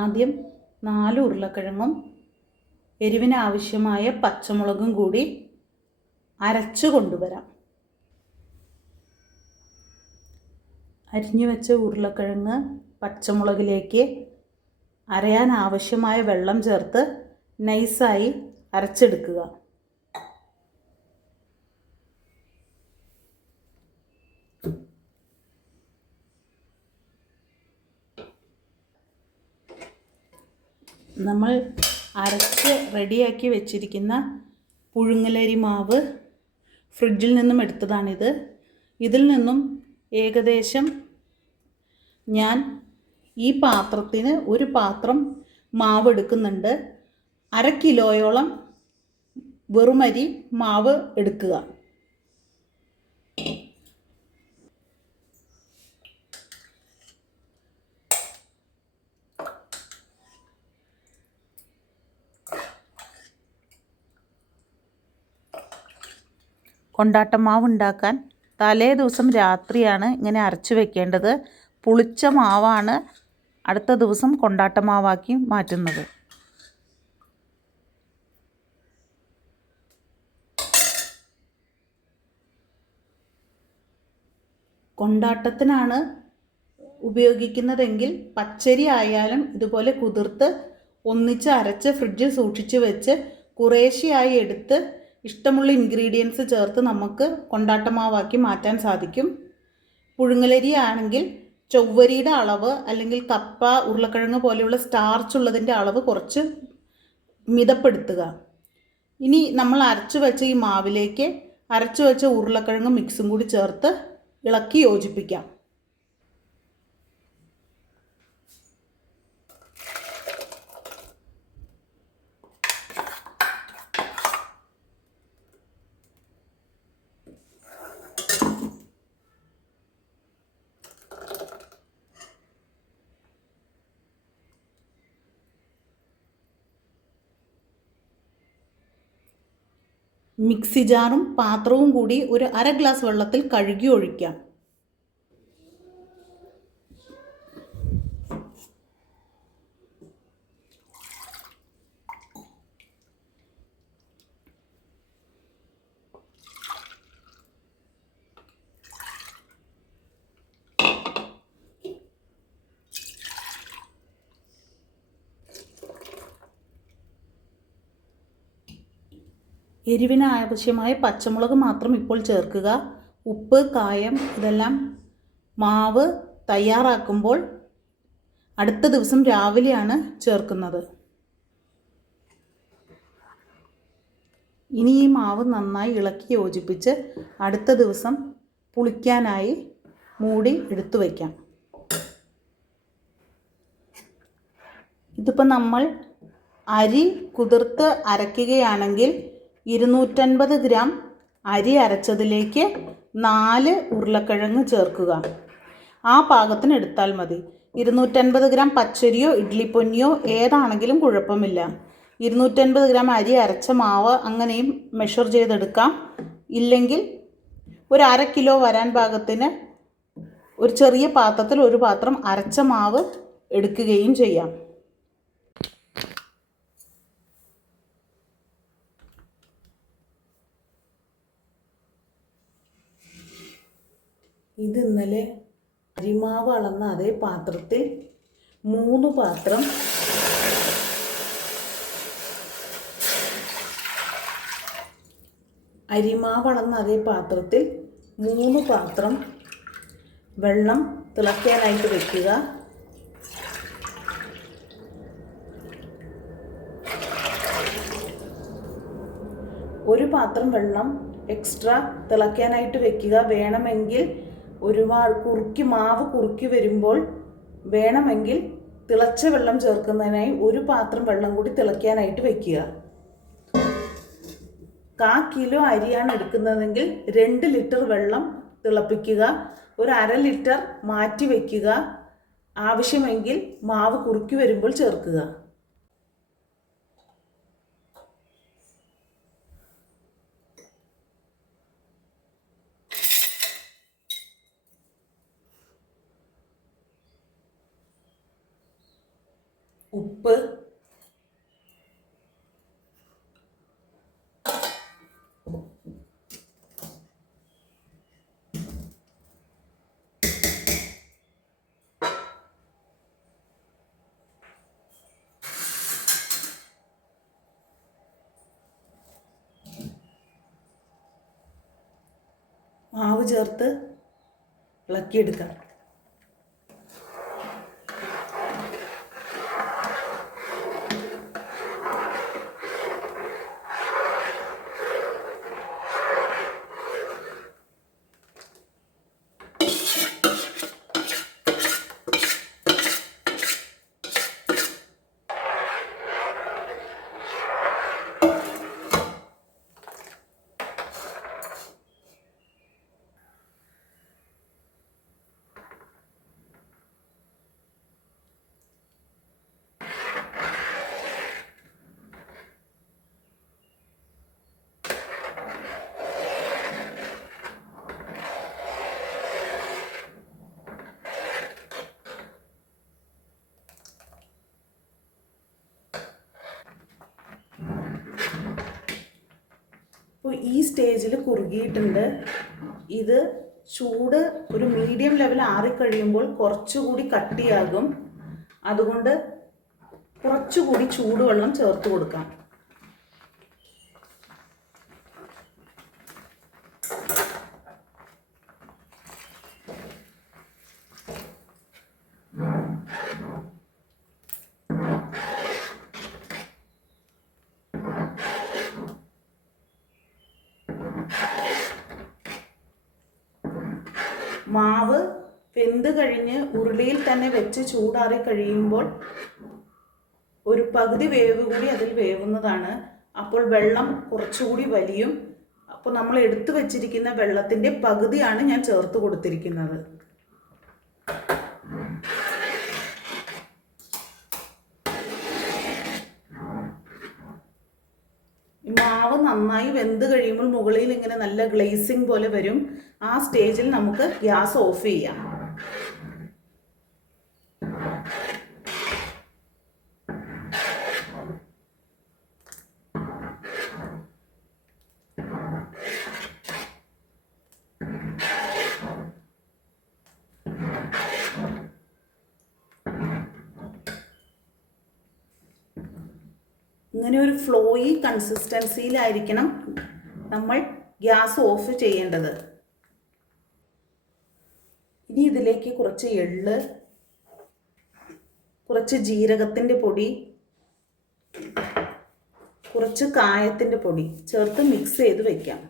ആദ്യം 4 ഉരുളക്കിഴങ്ങും എരിവിന് ആവശ്യമായ പച്ചമുളകും കൂടി അരച്ചു കൊണ്ടുവരാം. അരിഞ്ഞു വെച്ച ഉരുളക്കിഴങ്ങ് പച്ചമുളകിലേക്ക് അരയാൻ ആവശ്യമായ വെള്ളം ചേർത്ത് നൈസായി അരച്ചെടുക്കുക. നമ്മൾ അരച്ച് റെഡിയാക്കി വെച്ചിരിക്കുന്ന പുഴുങ്ങലരി മാവ് ഫ്രിഡ്ജിൽ നിന്നും എടുത്തതാണിത്. ഇതിൽ നിന്നും ഏകദേശം ഞാൻ ഈ പാത്രത്തിന് ഒരു പാത്രം മാവ് എടുക്കുന്നുണ്ട്. 1/2 കിലോയോളം വെറുമരി മാവ് എടുക്കുക. കൊണ്ടാട്ടമാവ് ഉണ്ടാക്കാൻ തലേ ദിവസം രാത്രിയാണ് ഇങ്ങനെ അരച്ച് വെക്കേണ്ടത്. പുളിച്ച മാവാണ് അടുത്ത ദിവസം കൊണ്ടാട്ടമാവാക്കി മാറ്റുന്നത്. കൊണ്ടാട്ടത്തിനാണ് ഉപയോഗിക്കുന്നതെങ്കിൽ പച്ചരി ആയാലും ഇതുപോലെ കുതിർത്ത് ഒന്നിച്ച് അരച്ച് ഫ്രിഡ്ജിൽ സൂക്ഷിച്ച് വെച്ച് കുറേശ്ശെയായി എടുത്ത് ഇഷ്ടമുള്ള ഇൻഗ്രീഡിയൻസ് ചേർത്ത് നമുക്ക് കൊണ്ടാട്ടമാവാക്കി മാറ്റാൻ സാധിക്കും. പുഴുങ്ങലരി ആണെങ്കിൽ ചൊവ്വരിയുടെ അളവ് അല്ലെങ്കിൽ കപ്പ, ഉരുളക്കിഴങ്ങ് പോലെയുള്ള സ്റ്റാർച്ച് ഉള്ളതിൻ്റെ അളവ് കുറച്ച് മിതപ്പെടുത്തുക. ഇനി നമ്മൾ അരച്ചു വെച്ച ഈ മാവിലേക്ക് അരച്ചു വെച്ച ഉരുളക്കിഴങ്ങ് മിക്സും കൂടി ചേർത്ത് ഇളക്കി യോജിപ്പിക്കാം. മിക്സി ജാറും പാത്രവും കൂടി ഒരു 1/2 ഗ്ലാസ് വെള്ളത്തിൽ കഴുകി ഒഴിക്കാം. എരിവിന് ആവശ്യമായ പച്ചമുളക് മാത്രം ഇപ്പോൾ ചേർക്കുക. ഉപ്പ്, കായം ഇതെല്ലാം മാവ് തയ്യാറാക്കുമ്പോൾ അടുത്ത ദിവസം രാവിലെയാണ് ചേർക്കുന്നത്. ഇനി ഈ മാവ് നന്നായി ഇളക്കി യോജിപ്പിച്ച് അടുത്ത ദിവസം പുളിക്കാനായി മൂടി എടുത്തു വയ്ക്കാം. ഇതിപ്പോൾ നമ്മൾ അരി കുതിർത്ത് അരയ്ക്കുകയാണെങ്കിൽ 250 ഗ്രാം അരി അരച്ചതിലേക്ക് 4 ഉരുളക്കിഴങ്ങ് ചേർക്കുക. ആ പാകത്തിന് എടുത്താൽ മതി. 250 ഗ്രാം പച്ചരിയോ ഇഡ്ഡലിപ്പൊന്നിയോ ഏതാണെങ്കിലും കുഴപ്പമില്ല. 250 ഗ്രാം അരി അരച്ച മാവ് അങ്ങനെയും മെഷർ ചെയ്തെടുക്കാം. ഇല്ലെങ്കിൽ ഒരു 1/2 കിലോ വരാൻ പാകത്തിന് ഒരു ചെറിയ പാത്രത്തിൽ ഒരു പാത്രം അരച്ച മാവ് എടുക്കുകയും ചെയ്യാം. ഇത് ഇന്നലെ അരിമാവ് അളന്ന അതേ പാത്രത്തിൽ 3 പാത്രം അരിമാവ് അളന്ന അതേ പാത്രത്തിൽ 3 പാത്രം വെള്ളം തിളയ്ക്കാനായിട്ട് വെക്കുക. ഒരു പാത്രം വെള്ളം എക്സ്ട്രാ തിളയ്ക്കാനായിട്ട് വെക്കുക. വേണമെങ്കിൽ ഒരുപാട് മാവ് കുറുക്കി വരുമ്പോൾ വേണമെങ്കിൽ തിളച്ച വെള്ളം ചേർക്കുന്നതിനായി ഒരു പാത്രം വെള്ളം കൂടി തിളയ്ക്കാനായിട്ട് വെക്കുക. 1/4 കിലോ അരിയാണ് എടുക്കുന്നതെങ്കിൽ 2 ലിറ്റർ വെള്ളം തിളപ്പിക്കുക. ഒരു 1/2 ലിറ്റർ മാറ്റി വയ്ക്കുക. ആവശ്യമെങ്കിൽ മാവ് കുറുക്കി വരുമ്പോൾ ചേർക്കുക. ഉപ്പ്, മാവ് ചേർത്ത് ഇളക്കിയെടുക്കാം. അപ്പോൾ ഈ സ്റ്റേജിൽ കുറുകിയിട്ടുണ്ട്. ഇത് ചൂട് ഒരു മീഡിയം ലെവൽ ആറിക്കഴിയുമ്പോൾ കുറച്ചുകൂടി കട്ടിയാകും. അതുകൊണ്ട് കുറച്ചുകൂടി ചൂടുവെള്ളം ചേർത്ത് കൊടുക്കാം. മാവ് വെന്ത് കഴിഞ്ഞ് ഉരുളിയിൽ തന്നെ വെച്ച് ചൂടാറി കഴിയുമ്പോൾ ഒരു പകുതി വേവ് കൂടി അതിൽ വേവുന്നതാണ്. അപ്പോൾ വെള്ളം കുറച്ചുകൂടി വലിയും. അപ്പോൾ നമ്മൾ എടുത്തു വച്ചിരിക്കുന്ന വെള്ളത്തിൻ്റെ പകുതിയാണ് ഞാൻ ചേർത്ത് കൊടുത്തിരിക്കുന്നത്. മാവ് നന്നായി വെന്ത് കഴിയുമ്പോൾ മുകളിൽ ഇങ്ങനെ നല്ല ഗ്ലേസിംഗ് പോലെ വരും. ആ സ്റ്റേജിൽ നമുക്ക് ഗ്യാസ് ഓഫ് ചെയ്യാം. ഇങ്ങനെ ഒരു ഫ്ലോയി കൺസിസ്റ്റൻസിയിലായിരിക്കണം നമ്മൾ ഗ്യാസ് ഓഫ് ചെയ്യേണ്ടത്. ഇനി ഇതിലേക്ക് കുറച്ച് എള്ള്, കുറച്ച് ജീരകത്തിൻ്റെ പൊടി, കുറച്ച് കായത്തിൻ്റെ പൊടി ചേർത്ത് മിക്സ് ചെയ്ത് വയ്ക്കാം.